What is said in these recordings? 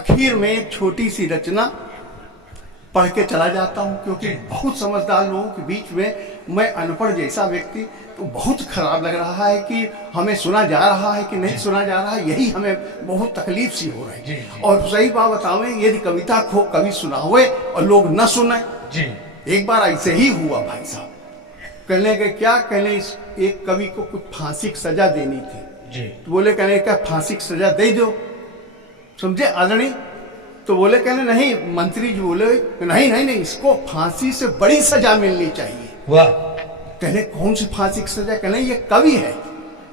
आखिर में एक छोटी सी रचना पढ़ के चला जाता हूँ, क्योंकि बहुत समझदार लोगों के बीच में मैं अनपढ़ जैसा व्यक्ति, तो बहुत खराब लग रहा है कि हमें सुना जा रहा है कि नहीं सुना जा रहा है, यही हमें बहुत तकलीफ सी हो रही है। और सही बात बतावें, यदि कविता को कवि सुनावे और लोग न सुने, एक बार ऐसे ही हुआ भाई साहब। कहने के क्या, कहने एक कवि को कुछ फांसी की सजा देनी थी, तो बोले कहने का फांसी की सजा दे दो, समझे आदरणीय। तो बोले कहने नहीं, मंत्री जी बोले नहीं नहीं नहीं, इसको फांसी से बड़ी सजा मिलनी चाहिए। वाह। कहने कौन सी फांसी की सजा, कहने ये कवि है,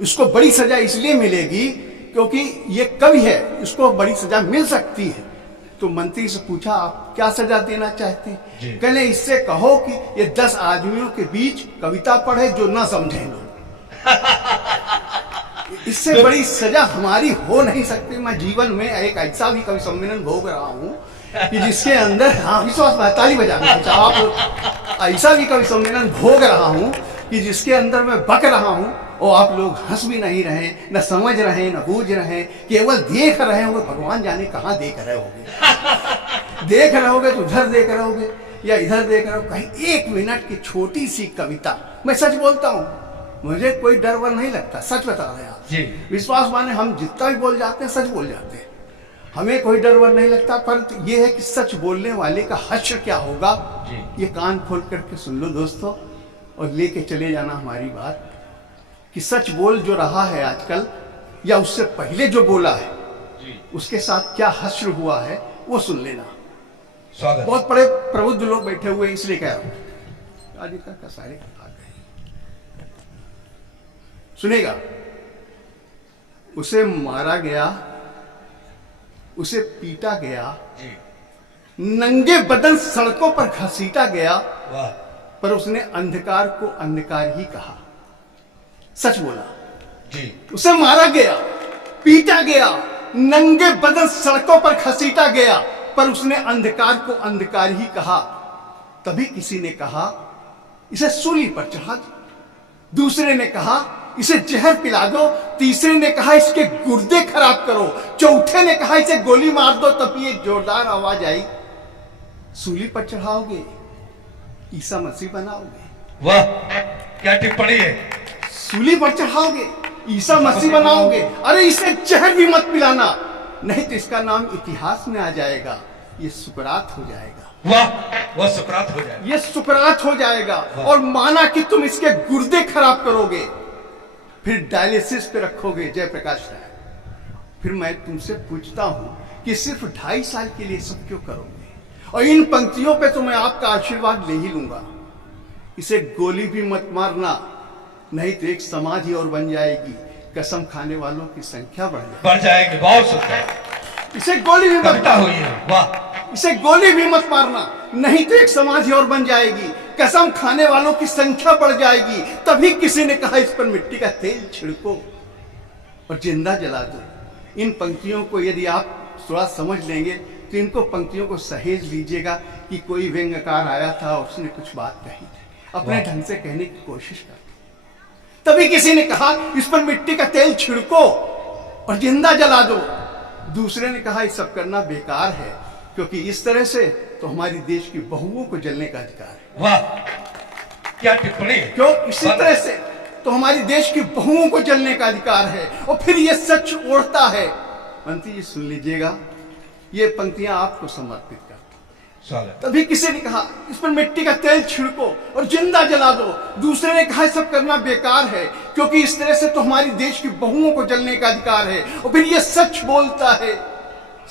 इसको बड़ी सजा इसलिए मिलेगी क्योंकि ये कवि है, इसको बड़ी सजा मिल सकती है। तो मंत्री से पूछा आप क्या सजा देना चाहते हैं? कहने इससे कहो कि ये 10 आदमियों के बीच कविता पढ़े जो ना समझे लोग, इससे बड़ी सजा हमारी हो नहीं सकती। मैं जीवन में एक ऐसा भी कवि सम्मेलन भोग रहा हूँ कि जिसके अंदर, हाँ विश्वास, ताली बजा आप, ऐसा भी कवि सम्मेलन भोग रहा हूँ कि जिसके अंदर मैं बक रहा हूँ और आप लोग हंस भी नहीं रहे, न समझ रहे, न बूझ रहे, केवल देख रहे होंगे। भगवान जाने कहाँ देख रहे होंगे, देख रहे होगे तो उधर देख रहे होगे या इधर देख रहे हो। कहीं 1 मिनट की छोटी सी कविता, मैं सच बोलता हूँ, मुझे कोई डर वर नहीं लगता, सच बता रहे हैं आप, विश्वास माने हम जितना भी बोल जाते हैं सच बोल जाते हैं, हमें कोई डर वर नहीं लगता। पर यह है कि सच बोलने वाले का हश्र क्या होगा, ये कान खोल करके सुन लो दोस्तों, और लेके चले जाना हमारी बात कि सच बोल जो रहा है आजकल, या उससे पहले जो बोला है उसके साथ क्या हश्र हुआ है वो सुन लेना। बहुत बड़े प्रबुद्ध लोग बैठे हुए, इसलिए कह रहा हूं आज तक सारे आ गए, सुनेगा। उसे मारा गया, उसे पीटा गया, नंगे बदन सड़कों पर घसीटा गया, पर उसने अंधकार को अंधकार ही कहा, सच बोला। उसे मारा गया, पीटा गया, नंगे बदन सड़कों पर घसीटा गया, पर उसने अंधकार को अंधकार ही कहा। तभी किसी ने कहा इसे सूली पर चढ़ा दो, दूसरे ने कहा इसे जहर पिला दो, तीसरे ने कहा इसके गुर्दे खराब करो, चौथे ने कहा इसे गोली मार दो। तभी एक जोरदार आवाज आई, सूली पर चढ़ाओगे, ईसा मसीह बनाओगे। वाह, क्या टिप्पणी है। सूली पर चढ़ाओगे, ईसा मसीह बनाओगे, अरे इसे जहर भी मत पिलाना, नहीं तो इसका नाम इतिहास में आ जाएगा, ये सुकरात हो जाएगा। वाह, वह सुकरात हो जाएगा, ये सुकरात हो जाएगा। और माना कि तुम इसके गुर्दे खराब करोगे, फिर डायलिसिस पे रखोगे जयप्रकाश राय। फिर मैं तुमसे पूछता हूं कि सिर्फ 2.5 साल के लिए सब क्यों करोगे? और इन पंक्तियों पे तो मैं आपका आशीर्वाद ले ही लूंगा। इसे गोली भी मत मारना, नहीं तो एक समाधि और बन जाएगी, कसम खाने वालों की संख्या बढ़ जाएगी। बहुत सुंदर, इसे गोली भी मत हुई है। वाह, इसे गोली भी मत मारना, नहीं तो एक समाधि और बन जाएगी, कसम खाने वालों की संख्या बढ़ जाएगी। तभी किसी ने कहा इस पर मिट्टी का तेल छिड़को और जिंदा जला दो। इन पंक्तियों को यदि आप थोड़ा समझ लेंगे तो इनको पंक्तियों को सहेज लीजिएगा कि कोई व्यंग्यकार आया था और उसने कुछ बात कही थी, अपने ढंग से कहने की कोशिश कर। तभी किसी ने कहा इस पर मिट्टी का तेल छिड़को और जिंदा जला दो। दूसरे ने कहा ये सब करना बेकार है, क्योंकि इस तरह से तो हमारी देश की बहुओं को जलने का अधिकार है। वाह, क्या टिप्पणी। क्यों? इसी तरह से तो हमारी देश की बहुओं को जलने का अधिकार है। और फिर ये सच ओढ़ता है। मंत्री जी सुन लीजिएगा, ये पंक्तियां आपको समर्पित करता। तभी किसी ने कहा इस पर मिट्टी का तेल छिड़को और जिंदा जला दो। दूसरे ने कहा सब करना बेकार है, क्योंकि इस तरह से तो हमारी देश की बहुओं को जलने का अधिकार है। और फिर ये सच बोलता है,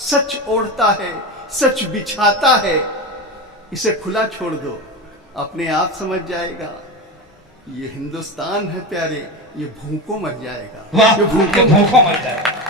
सच ओढ़ता है, सच बिछाता है, इसे खुला छोड़ दो, अपने आप समझ जाएगा। ये हिंदुस्तान है प्यारे, ये भूखों मर जाएगा। ये भूखों मर जाएगा।